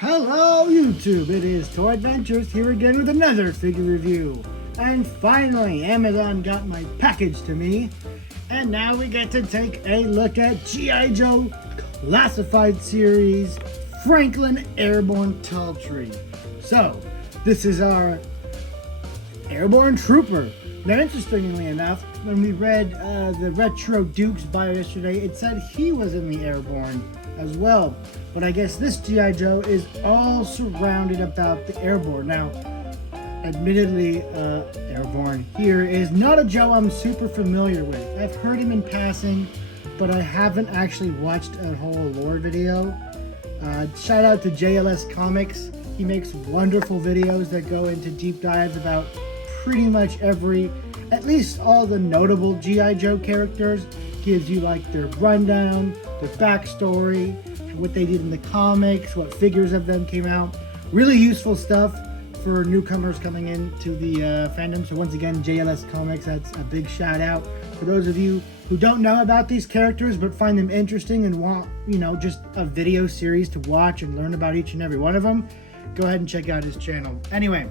Hello YouTube, it is Toy Adventures here again with another figure review. And finally, Amazon got my package to me. And now we get to take a look at G.I. Joe Classified Series Franklin Airborne Tall Tree. So, this is our Airborne Trooper. Now, interestingly enough, when we read the Retro Dukes bio yesterday, it said he was in the Airborne as well. But I guess this G.I. Joe is all surrounded about the Airborne. Now, admittedly, Airborne here is not a Joe I'm super familiar with. I've heard him in passing, but I haven't actually watched a whole lore video. Shout out to JLS Comics. He makes wonderful videos that go into deep dives about pretty much at least all the notable G.I. Joe characters. Gives you like their rundown, their backstory, what they did in the comics, what figures of them came out. Really useful stuff for newcomers coming into the fandom. So once again, JLS Comics, that's a big shout out. For those of you who don't know about these characters but find them interesting and want, just a video series to watch and learn about each and every one of them, go ahead and check out his channel. Anyway,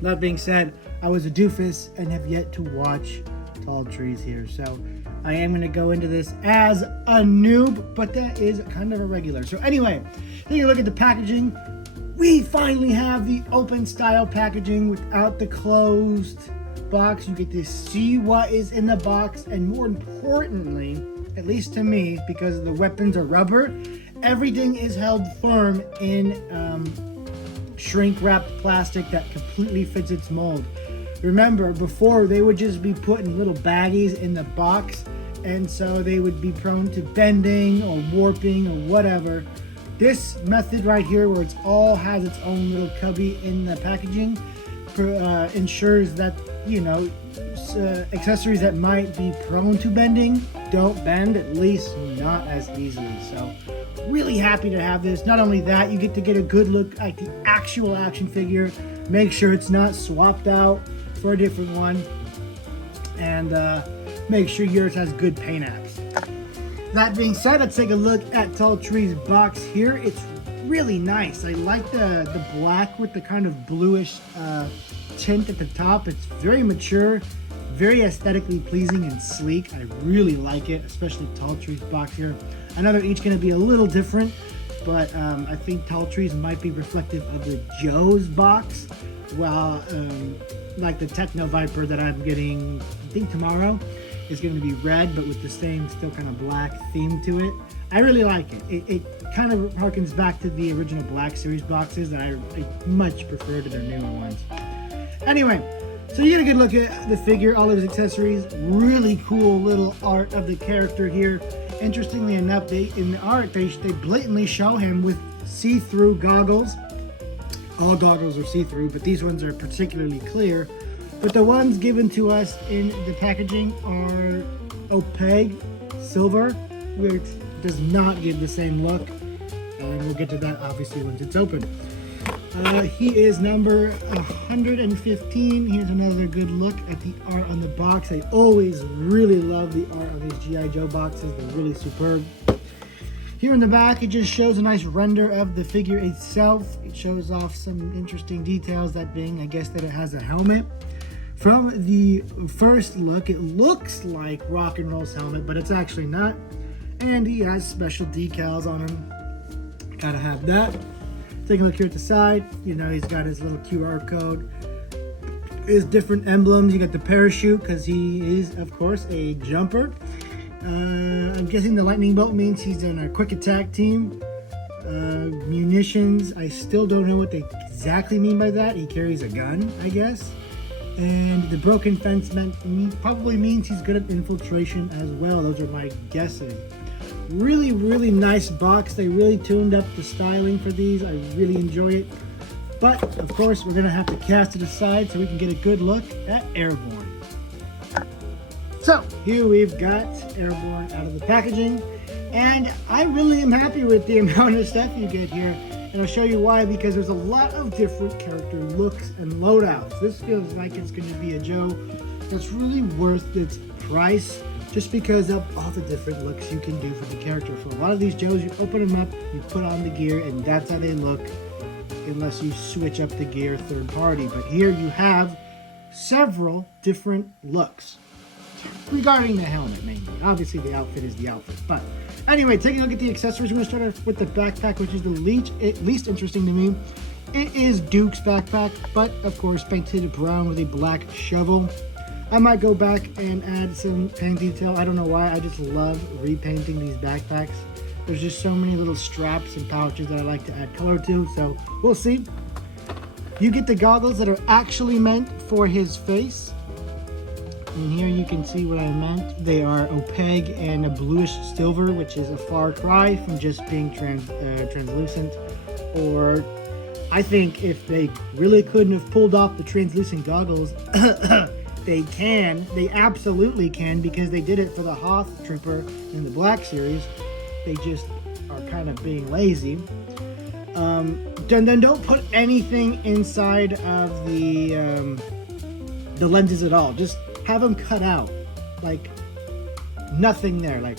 that being said, I was a doofus and have yet to watch Tall Trees here. So I am going to go into this as a noob, but that is kind of a regular. So anyway, taking a look at the packaging, we finally have the open style packaging without the closed box. You get to see what is in the box, and more importantly, at least to me, because the weapons are rubber, everything is held firm in shrink wrapped plastic that completely fits its mold. Remember, before they would just be put in little baggies in the box, and so they would be prone to bending or warping or whatever. This method right here, where it's all has its own little cubby in the packaging, ensures that, accessories that might be prone to bending don't bend, at least not as easily. So really happy to have this. Not only that, you get to get a good look at the actual action figure, make sure it's not swapped out for a different one, and make sure yours has good paint apps. That being said, let's take a look at Tall Tree's box here. It's really nice. I like the black with the kind of bluish tint at the top. It's very mature, very aesthetically pleasing and sleek. I really like it, especially Tall Tree's box here. I know they're each going to be a little different, but I think Tall Tree's might be reflective of the Joe's box, while like the Techno Viper that I'm getting, I think tomorrow, is going to be red, but with the same still kind of black theme to it. I really like it. It kind of harkens back to the original Black Series boxes that I much prefer to their newer ones. Anyway, so you get a good look at the figure, all of his accessories. Really cool little art of the character here. Interestingly enough, in the art, they blatantly show him with see-through goggles. All goggles are see-through, but these ones are particularly clear. But the ones given to us in the packaging are opaque silver, which does not give the same look. And we'll get to that obviously once it's open. He is number 115. Here's another good look at the art on the box. I always really love the art on these G.I. Joe boxes. They're really superb. Here in the back, it just shows a nice render of the figure itself. It shows off some interesting details, that being, I guess, that it has a helmet. From the first look, it looks like Rock and Roll's helmet, but it's actually not. And he has special decals on him. Gotta have that. Take a look here at the side. He's got his little QR code. His different emblems. You got the parachute, because he is, of course, a jumper. I'm guessing the lightning bolt means he's in a quick attack team. Munitions, I still don't know what they exactly mean by that. He carries a gun, I guess. And the broken fence probably means he's good at infiltration as well. Those are my guesses. Really, really nice box. They really tuned up the styling for these. I really enjoy it. But, of course, we're going to have to cast it aside so we can get a good look at Airborne. So, here we've got Airborne out of the packaging. And I really am happy with the amount of stuff you get here. And I'll show you why, because there's a lot of different character looks and loadouts. This feels like it's going to be a Joe that's really worth its price just because of all the different looks you can do for the character. For a lot of these Joes, you open them up, you put on the gear, and that's how they look, unless you switch up the gear third party. But here you have several different looks regarding the helmet mainly. Obviously the outfit is the outfit, but anyway, taking a look at the accessories, we're going to start off with the backpack, which is the least interesting to me. It is Duke's backpack, but of course painted brown with a black shovel. I might go back and add some paint detail. I don't know why, I just love repainting these backpacks. There's just so many little straps and pouches that I like to add color to, so we'll see. You get the goggles that are actually meant for his face. And here you can see what I meant. They are opaque and a bluish silver, which is a far cry from just being translucent. Or I think if they really couldn't have pulled off the translucent goggles, they absolutely can, because they did it for the Hoth Trooper in the Black Series. They just are kind of being lazy. Then don't put anything inside of the lenses at all. Just have them cut out, like nothing there. Like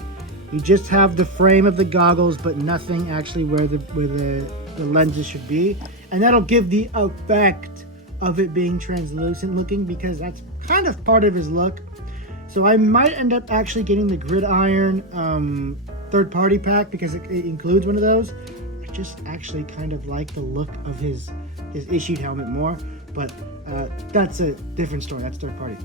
you just have the frame of the goggles, but nothing actually where the lenses should be, and that'll give the effect of it being translucent looking, because that's kind of part of his look. So I might end up actually getting the Gridiron third-party pack, because it includes one of those. I just actually kind of like the look of his issued helmet more, but that's a different story. That's third party.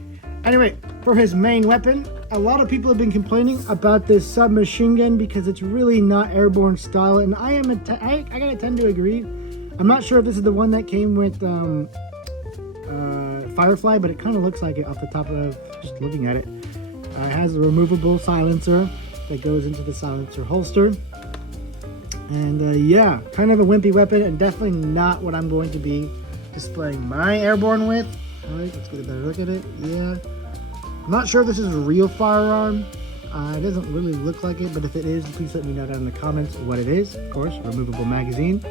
Anyway, for his main weapon, a lot of people have been complaining about this submachine gun because it's really not airborne style, and I gotta tend to agree. I'm not sure if this is the one that came with Firefly, but it kind of looks like it off the top of just looking at it. It has a removable silencer that goes into the silencer holster, and yeah, kind of a wimpy weapon, and definitely not what I'm going to be displaying my airborne with. Alright, let's get a better look at it. Yeah, I'm not sure if this is a real firearm. It doesn't really look like it, but if it is, please let me know down in the comments what it is. Of course, removable magazine.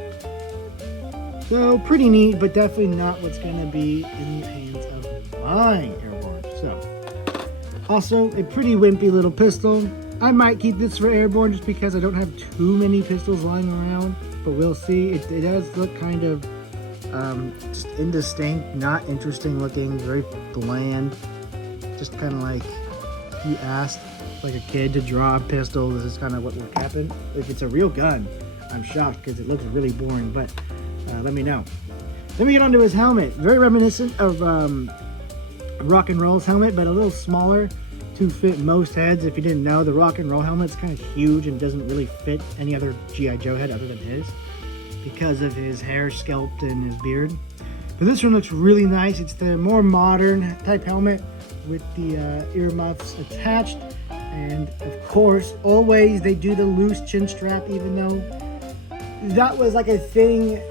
So pretty neat, but definitely not what's going to be in the hands of my airborne. So also a pretty wimpy little pistol. I might keep this for airborne just because I don't have too many pistols lying around, but we'll see. It does look kind of just indistinct, not interesting looking, very bland. Just kind of like if you asked like a kid to draw a pistol, this is kind of what would happen. If it's a real gun, I'm shocked because it looks really boring, but let me know. Let me get onto his helmet. Very reminiscent of Rock and Roll's helmet, but a little smaller to fit most heads. If you didn't know, the Rock and Roll helmet's kind of huge and doesn't really fit any other G.I. Joe head other than his, because of his hair sculpt and his beard. But this one looks really nice. It's the more modern type helmet with the earmuffs attached, and of course always they do the loose chin strap, even though that was like a thing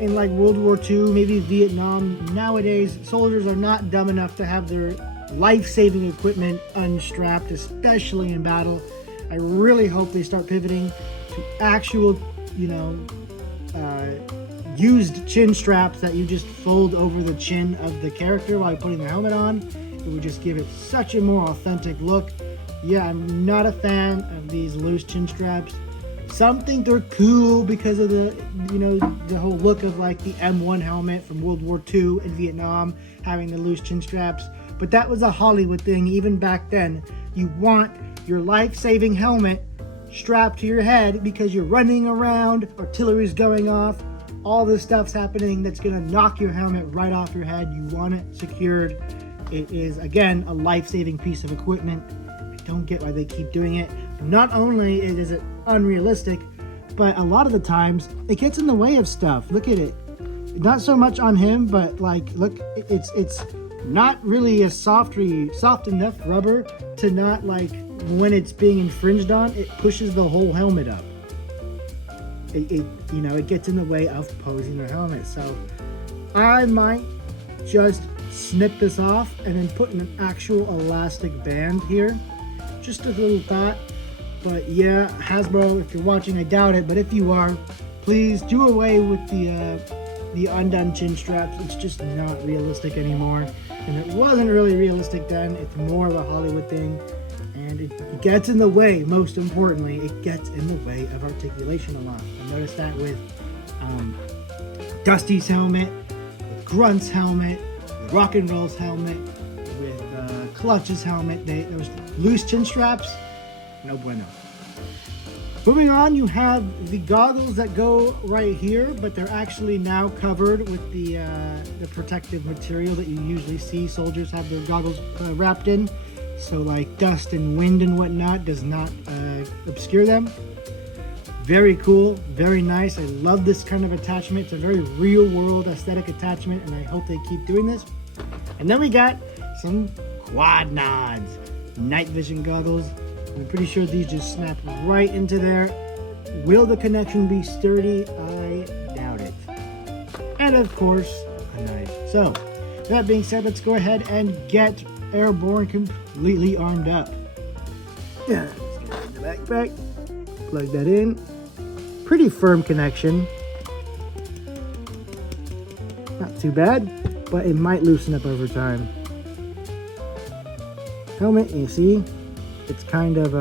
in like World War II, maybe Vietnam. Nowadays soldiers are not dumb enough to have their life-saving equipment unstrapped, especially in battle. I really hope they start pivoting to actual, you know, used chin straps that you just fold over the chin of the character while you're putting the helmet on. It would just give it such a more authentic look. Yeah, I'm not a fan of these loose chin straps. Some think they're cool because of the, you know, the whole look of like the M1 helmet from World War II in Vietnam, having the loose chin straps. But that was a Hollywood thing even back then. You want your life-saving helmet strapped to your head because you're running around, artillery's going off, all this stuff's happening that's gonna knock your helmet right off your head. You want it secured. It is, again, a life-saving piece of equipment. I don't get why they keep doing it. Not only is it unrealistic, but a lot of the times it gets in the way of stuff. Look at it. Not so much on him, but like, look, it's not really a soft enough rubber to not, like, when it's being infringed on, it pushes the whole helmet up. You know, it gets in the way of posing the helmet. So I might just snip this off and then put in an actual elastic band here. Just a little thought. But yeah, Hasbro, if you're watching, I doubt it, but if you are, please do away with the undone chin straps. It's just not realistic anymore. And it wasn't really realistic then. It's more of a Hollywood thing. And it gets in the way, most importantly, it gets in the way of articulation a lot. I noticed that with Dusty's helmet, with Grunt's helmet, with Rock and Roll's helmet, with Clutch's helmet. Those loose chin straps, no bueno. Moving on, you have the goggles that go right here, but they're actually now covered with the protective material that you usually see soldiers have their goggles wrapped in. So like dust and wind and whatnot does not obscure them. Very cool, very nice. I love this kind of attachment. It's a very real world aesthetic attachment, and I hope they keep doing this. And then we got some quad nods, night vision goggles. I'm pretty sure these just snap right into there. Will the connection be sturdy? I doubt it. And of course, a knife. So, that being said, let's go ahead and get Airborne completely armed up. Yeah, let's get it in the backpack. Plug that in. Pretty firm connection. Not too bad, but it might loosen up over time. Helmet, you see, it's kind of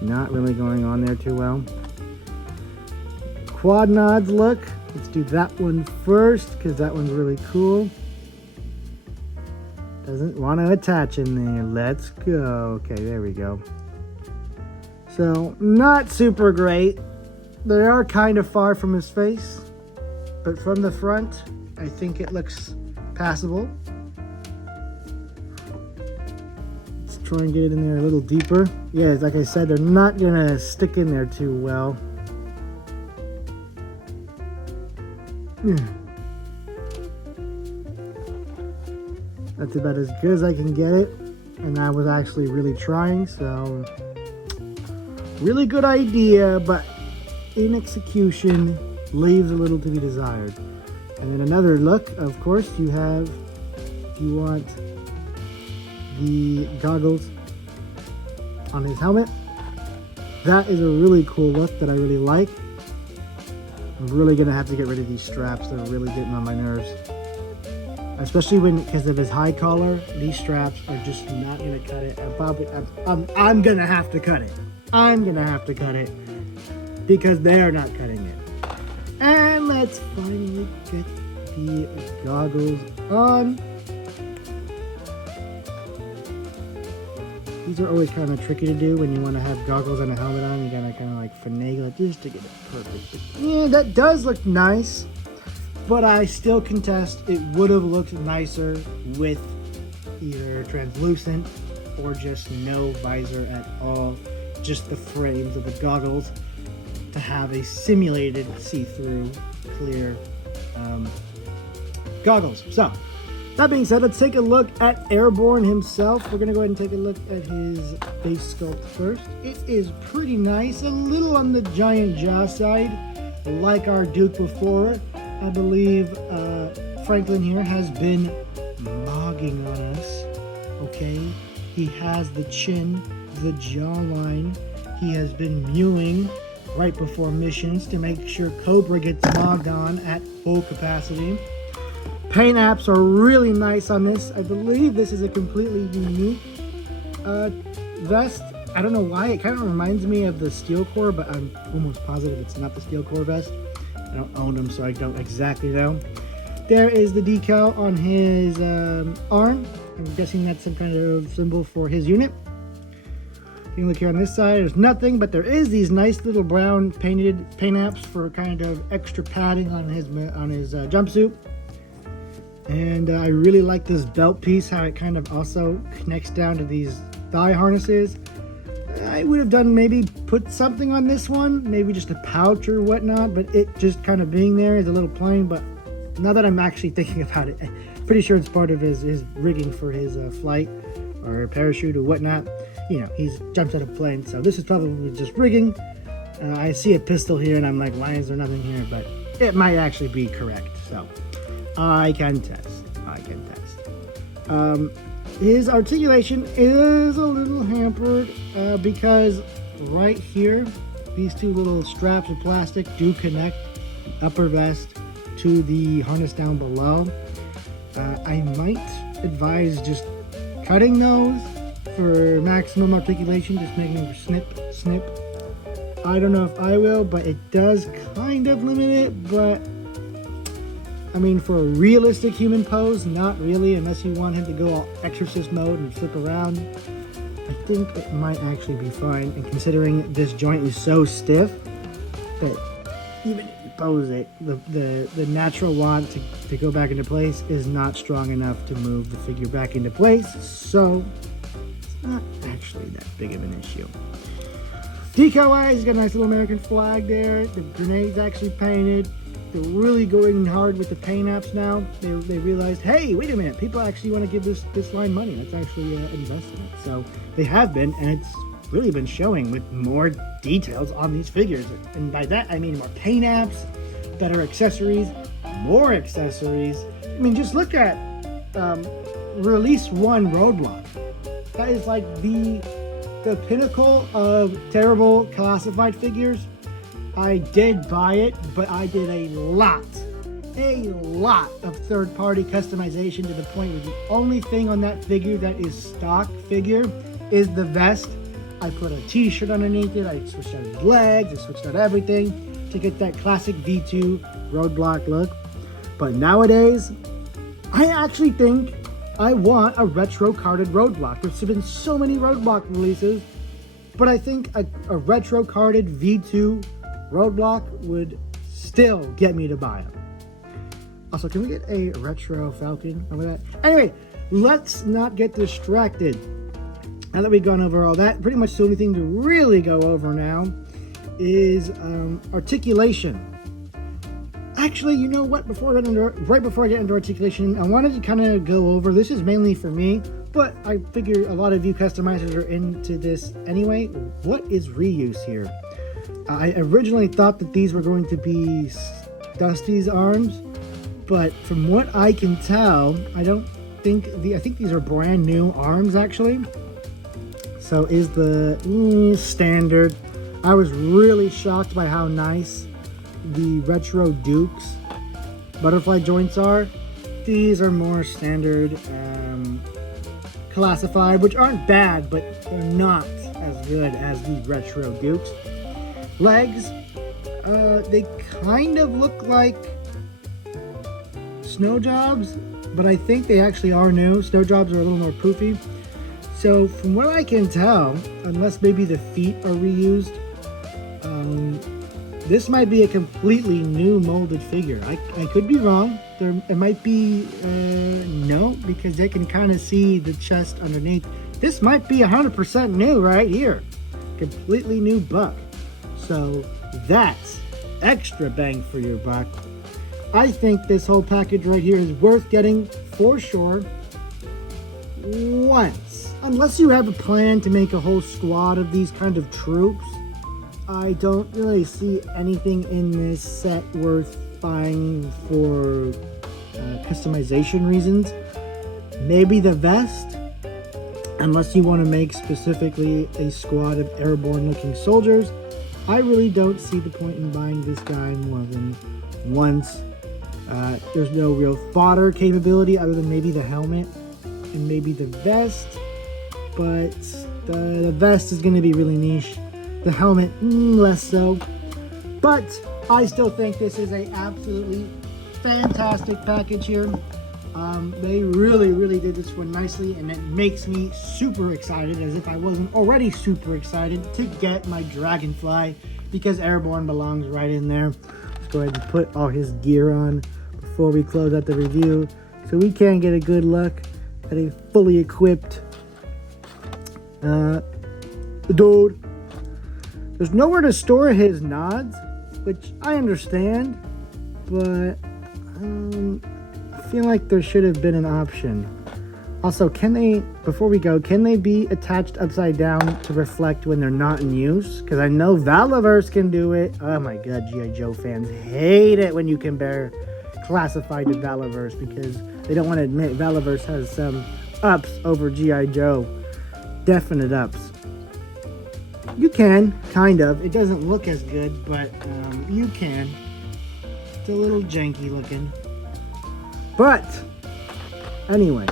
not really going on there too well. Quad nods look. Let's do that one first because that one's really cool. Doesn't want to attach in there. Let's go. Okay, there we go. So, not super great. They are kind of far from his face, but from the front, I think it looks passable. Let's try and get it in there a little deeper. Yeah, like I said, they're not gonna stick in there too well. That's about as good as I can get it, and I was actually really trying, so really good idea, but in execution leaves a little to be desired. And then another look, of course, you have, if you want the goggles on his helmet, that is a really cool look that I really like. I'm really gonna have to get rid of these straps. They're really getting on my nerves. Especially because of his high collar, these straps are just not gonna cut it. I'm gonna have to cut it. I'm gonna have to cut it because they are not cutting it. And let's finally get the goggles on. These are always kind of tricky to do when you want to have goggles and a helmet on. You gotta kind of like finagle it just to get it perfect. But yeah, that does look nice, but I still contest it would have looked nicer with either translucent or just no visor at all. Just the frames of the goggles to have a simulated see-through clear goggles. So that being said, let's take a look at Airborne himself. We're gonna go ahead and take a look at his base sculpt first. It is pretty nice, a little on the giant jaw side, like our Duke before. I believe Franklin here has been mogging on us. Okay, he has the chin, the jawline. He has been mewing right before missions to make sure Cobra gets mogged on at full capacity. Paint apps are really nice on this. I believe this is a completely unique vest. I don't know why. It kind of reminds me of the Steel Core, but I'm almost positive it's not the Steel Core vest. I don't own them, so I don't exactly know. There is the decal on his arm. I'm guessing that's some kind of symbol for his unit. You can look here on this side, there's nothing, but there is these nice little brown paint apps for kind of extra padding on his jumpsuit. And I really like this belt piece, how it kind of also connects down to these thigh harnesses. I would have done maybe put something on this one, maybe just a pouch or whatnot, but it just kind of being there is a little plain. But now that I'm actually thinking about it, I'm pretty sure it's part of his rigging for his flight or parachute or whatnot. You know, he's jumped out of a plane, so this is probably just rigging. I see a pistol here and I'm like, why is there nothing here? But it might actually be correct, so I can test. His articulation is a little hampered because right here, these two little straps of plastic do connect the upper vest to the harness down below. I might advise just cutting those for maximum articulation, just making it snip, snip. I don't know if I will, but it does kind of limit it, but I mean, for a realistic human pose, not really, unless you want him to go all exorcist mode and flip around. I think it might actually be fine, and considering this joint is so stiff that even if you pose it, the natural want to go back into place is not strong enough to move the figure back into place, so it's not actually that big of an issue. Decal-wise, got a nice little American flag there. The grenade's actually painted. They're really going hard with the paint apps now. They realized, hey, wait a minute, people actually want to give this line money. Let's actually invest in it. So they have been, and it's really been showing with more details on these figures. And by that, I mean more paint apps, better accessories, more accessories. I mean, just look at Release 1 Roadblock. That is like the pinnacle of terrible classified figures. I did buy it, but I did a lot of third-party customization to the point where the only thing on that figure that is stock figure is the vest. I put a t-shirt underneath it, I switched out his legs, I switched out everything to get that classic V2 Roadblock look. But nowadays, I actually think I want a retro carded Roadblock. There's been so many Roadblock releases, but I think a retro carded V2 Roadblock would still get me to buy them. Also, can we get a retro Falcon over that? Anyway, let's not get distracted. Now that we've gone over all that, pretty much the only thing to really go over now is articulation. Actually, you know what? Right before I get into articulation, I wanted to kind of go over. This is mainly for me, but I figure a lot of you customizers are into this anyway. What is reuse here? I originally thought that these were going to be Dusty's arms, but from what I can tell, I think these are brand new arms actually. So is the standard. I was really shocked by how nice the retro Dukes butterfly joints are. These are more standard classified, which aren't bad, but they're not as good as the retro Dukes. Legs, they kind of look like snow jobs, but I think they actually are new. Snow jobs are a little more poofy. So from what I can tell, unless maybe the feet are reused, this might be a completely new molded figure. I could be wrong. It might be no, because they can kind of see the chest underneath. This might be 100% new right here. Completely new buck. So that's extra bang for your buck. I think this whole package right here is worth getting for sure once. Unless you have a plan to make a whole squad of these kind of troops, I don't really see anything in this set worth buying for customization reasons. Maybe the vest, unless you want to make specifically a squad of airborne looking soldiers. I really don't see the point in buying this guy more than once. There's no real fodder capability other than maybe the helmet and maybe the vest, but the vest is going to be really niche. The helmet, less so. But I still think this is a absolutely fantastic package here. They really did this one nicely, and it makes me super excited, as if I wasn't already super excited to get my Dragonfly, because Airborne belongs right in there. Let's go ahead and put all his gear on before we close out the review, so we can get a good look at a fully equipped dude. There's nowhere to store his nods, which I understand, but I feel like there should have been an option. Also, before we go, can they be attached upside down to reflect when they're not in use? Because I know Valaverse can do it. Oh my god, G.I. Joe fans hate it when you compare Classified to Valaverse, because they don't want to admit Valaverse has some ups over G.I. Joe. Definite ups. You can, kind of. It doesn't look as good, but you can. It's a little janky looking. But, anyway,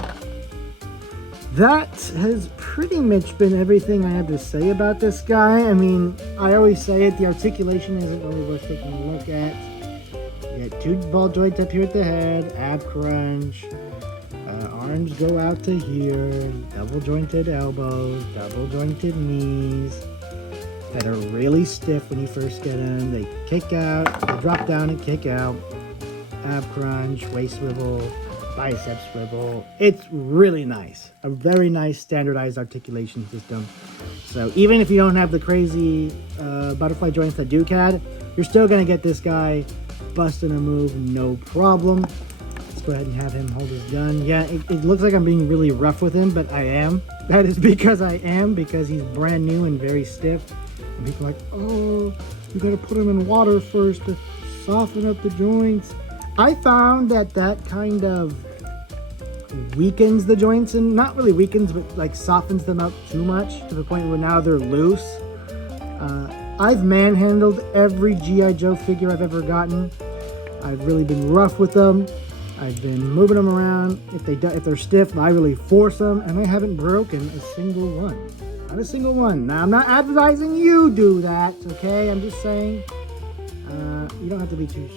that has pretty much been everything I have to say about this guy. I mean, I always say it, the articulation isn't really worth taking a look at. You got 2 ball joints up here at the head, ab crunch, arms go out to here, double jointed elbows, double jointed knees that are really stiff when you first get them. They kick out, they drop down and kick out, ab crunch, waist swivel, bicep swivel. It's really nice. A very nice standardized articulation system. So even if you don't have the crazy butterfly joints that Duke had, you're still gonna get this guy busting a move no problem. Let's go ahead and have him hold his gun. Yeah, it looks like I'm being really rough with him, but I am. That is because I am, because he's brand new and very stiff. And people are like, oh, you gotta put him in water first to soften up the joints. I found that kind of weakens the joints, and not really weakens, but like softens them up too much to the point where now they're loose. I've manhandled every G.I. Joe figure I've ever gotten. I've really been rough with them. I've been moving them around. If they're stiff, I really force them, and I haven't broken a single one. Not a single one. Now, I'm not advising you do that, okay? I'm just saying you don't have to be too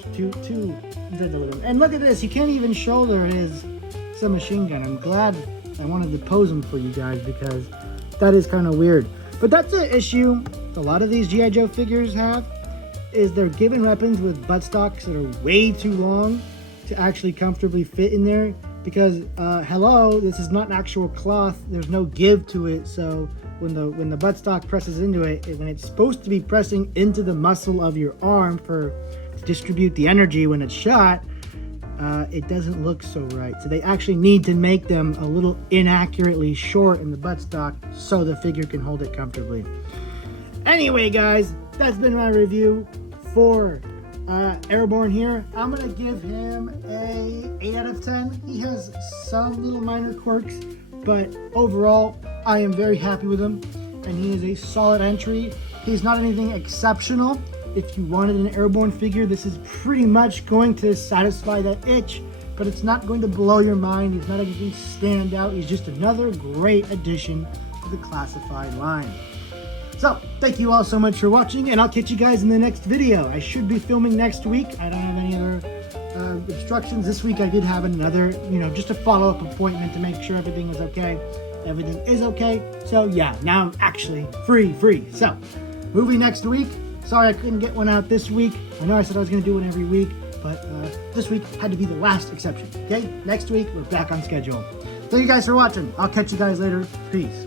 gentle with them. And look at this. You can't even shoulder his submachine gun. I'm glad I wanted to pose them for you guys because that is kind of weird. But that's an issue a lot of these G.I. Joe figures have, is they're given weapons with buttstocks that are way too long to actually comfortably fit in there because, hello, this is not an actual cloth. There's no give to it. So when the buttstock presses into it, when it's supposed to be pressing into the muscle of your arm to distribute the energy when it's shot, it doesn't look so right. So they actually need to make them a little inaccurately short in the buttstock so the figure can hold it comfortably. Anyway, guys, that's been my review for Airborne here. I'm gonna give him a 8 out of 10. He has some little minor quirks, but overall, I am very happy with him, and he is a solid entry. He's not anything exceptional. If you wanted an Airborne figure, this is pretty much going to satisfy that itch, but it's not going to blow your mind. He's not anything stand out. He's just another great addition to the Classified line. So, thank you all so much for watching, and I'll catch you guys in the next video. I should be filming next week. I don't have any other instructions. This week I did have another, just a follow-up appointment to make sure everything was okay. Everything is okay. So, yeah, now I'm actually free. So, movie next week. Sorry I couldn't get one out this week. I know I said I was going to do one every week, but this week had to be the last exception. Okay? Next week, we're back on schedule. Thank you guys for watching. I'll catch you guys later. Peace.